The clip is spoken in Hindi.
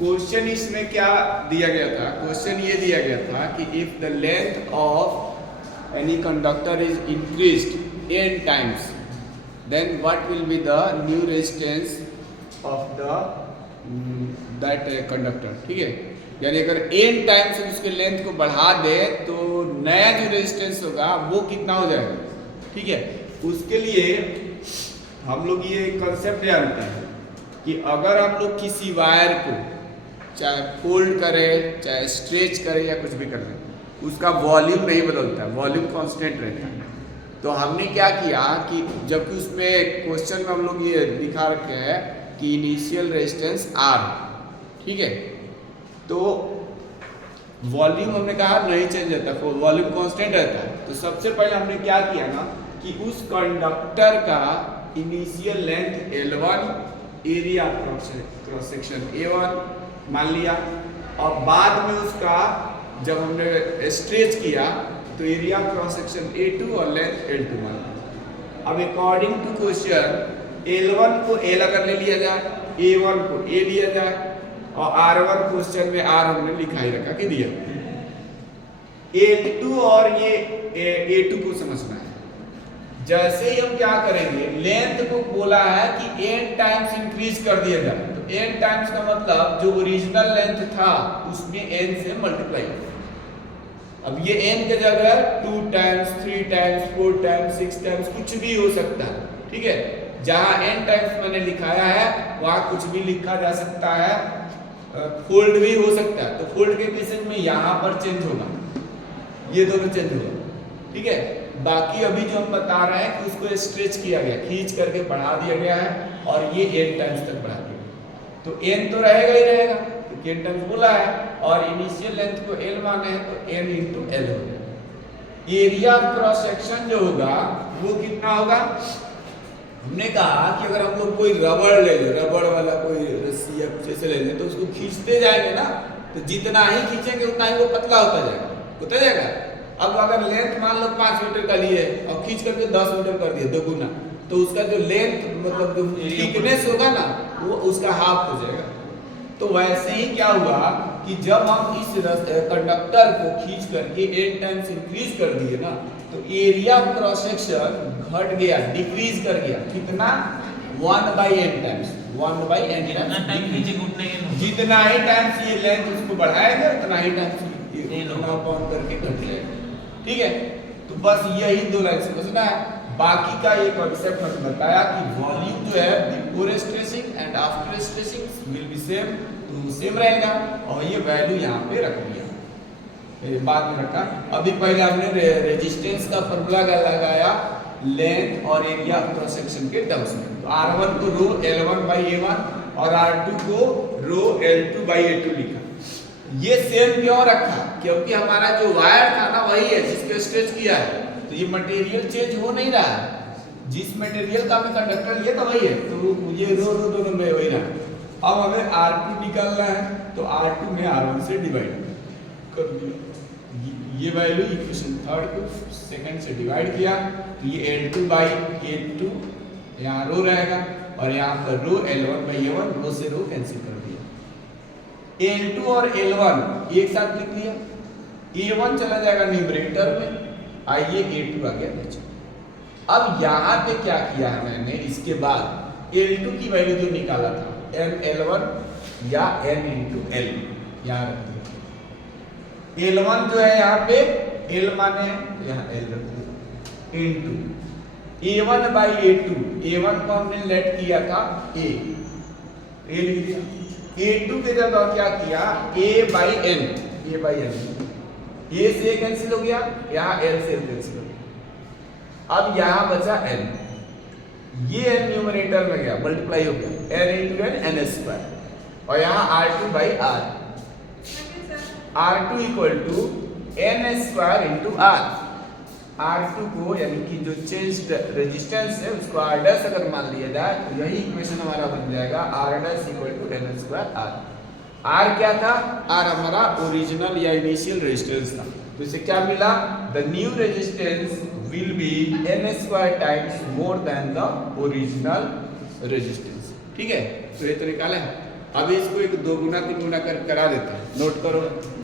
क्वेश्चन इसमें क्या दिया गया था, क्वेश्चन ये दिया गया था कि if the length of any conductor is increased n times then what will be the new resistance of the that conductor. ठीक है, यानी अगर n टाइम्स उसके लेंथ को बढ़ा दे तो नया जो रेजिस्टेंस होगा वो कितना हो जाएगा। ठीक है, उसके लिए हम लोग ये कंसेप्ट जानते हैं कि अगर हम लोग किसी वायर को चाहे फोल्ड करें चाहे स्ट्रेच करें या कुछ भी कर लें, उसका वॉल्यूम नहीं बदलता है, वॉल्यूम कांस्टेंट रहता है। तो हमने क्या किया कि जबकि उसमें क्वेश्चन में हम लोग ये दिखा रखे हैं कि इनिशियल रेजिस्टेंस R, ठीक है, तो वॉल्यूम हमने कहा नहीं चेंज होता, वॉल्यूम कांस्टेंट रहता है। तो सबसे पहले हमने क्या किया ना कि उस कंडक्टर का initial length L1, area cross section A1 मान लिया, और बाद में उसका जब हमने स्ट्रेच किया तो एरिया क्रॉस सेक्शन A2 और लेंथ L2 मान लिया। अब अकॉर्डिंग टू क्वेश्चन L1 को L अगर ले लिया जाए, A1 को A लिया जाए, और R1 क्वेश्चन में R हमने लिखा ही रखा कि दिया। L2 और ये A2 को समझना है। जैसे ही हम क्या करेंगे, लेंथ को बोला है कि n टाइम्स इंक्रीज कर दिया जाए, तो n टाइम्स का मतलब जो ओरिजिनल लेंथ था उसमें n से मल्टीप्लाई। अब ये n के जगह 2 टाइम्स 3 टाइम्स 4 टाइम्स 6 टाइम्स कुछ भी हो सकता है। ठीक है, जहां n टाइम्स मैंने लिखाया है वहां कुछ भी लिखा जा सकता है, फोल्ड भी हो सकता है। तो फोल्ड के केसेस में यहां पर चेंज होगा, ये दोनों चेंज होगा। ठीक है, बाकी अभी जो हम बता रहे हैं कि उसको स्ट्रेच किया गया, खींच करके बढ़ा दिया गया है और ये n टाइम्स तक बढ़ा दिया, तो n तो रहेगा ही रहेगा क्योंकि n टाइम्स बोला है, और इनिशियल लेंथ को L माने हैं तो n इंटू L होगा। एरिया ऑफ क्रॉस सेक्शन जो होगा वो कितना होगा, हमने कहा कि अगर हम लोग कोई रबड़ ले ले, रबड़ वाला कोई रस्सी या कुछ ऐसे ले लें तो उसको खींचते जाएंगे ना, तो जितना ही खींचेंगे उतना ही वो पतला होता जाएगा। अब अगर लेंथ मान लो 5 मीटर का लिए और खींच करके 10 मीटर कर दिए, दोगुना, तो उसका जो लेंथ मतलब जो थिकनेस होगा ना वो उसका हाफ हो जाएगा। तो वैसे ही क्या हुआ कि जब हम इस कंडक्टर को खींच करके 8 टाइम्स इंक्रीज कर दिए ना, तो एरिया ऑफ क्रॉस सेक्शन घट गया, डिक्रीज कर गया। कितना? 1/n times, 1/n times. जितना ही टाइम्स ये लेंथ उसको बढ़ाएगा उतना ही टाइम्स करके घट जाएगा। ठीक है, तो बस यही 2 लाइन समझना है। बाकी का ये कॉन्सेप्ट हमने बताया कि वॉल्यूम जो है before stretching and after stretching will be same, तो सेम रहेगा, और ये वैल्यू यहाँ पे रख दिया, बाद में रखा। अभी पहले हमने रेजिस्टेंस का फॉर्मूला लगाया लेंथ और एरिया ऑफ क्रॉस सेक्शन के टर्म्स में। तो R1 को रो L1/A1 और R2 को रो L2/A2 लिखा। ये सेम क्यों रखा? क्योंकि हमारा जो वायर था ना वही है जिसको स्ट्रेच किया है, तो ये मटेरियल चेंज हो नहीं रहा है। जिस मटेरियल का हमें कंडक्टर लिया था वही है, तो ये रो दोनों में वही रहा। अब हमें R2 निकालना है, तो R2 में R1 से डिवाइड कर दिया। ये वैल्यू इक्वेशन 3 को 2 से डिवाइड किया, तो ये L2/A2 यहाँ रो रहेगा, और यहाँ पर रो L1/A1, रो से रो कैंसिल कर दिया। L2 और L1 एक साथ लिख लिया, A1 चला जाएगा न्यूमरेटर में, आइए A2 आ गया नीचे। अब यहाँ पे क्या किया है मैंने, इसके बाद L2 की वैल्यू जो निकाला था ML1 या N इंटू L यहाँ रख दिया। L1 जो है यहाँ पे L माने यहाँ L रख दिया इंटू A1/A2, A1 को हमने लेट किया था A लिख दिया। A2 के जगह क्या किया, A/N, A से कैंसिल हो गया, यहाँ L से कैंसिल हो गया। अब यहाँ बचा N, ये N न्यूमरेटर में गया, मल्टीप्लाई हो गया, N into N, N square, और यहाँ R2/R, R2 equal to N square into R। R2 को यानी कि जो चेंज्ड रेजिस्टेंस है उसको R' अगर मान लिया जाए तो यही इक्वेशन हमारा बन जाएगा, R' equal to N square R। R क्या था? R हमारा ओरिजिनल या इनिशियल रेजिस्टेंस था, तो इसे क्या मिला, the new resistance will be N square times more than the original resistance. ठीक है, तो ये तो निकाले हैं। अब इसको एक 2 गुना 3 गुना करा देते हैं, नोट करो।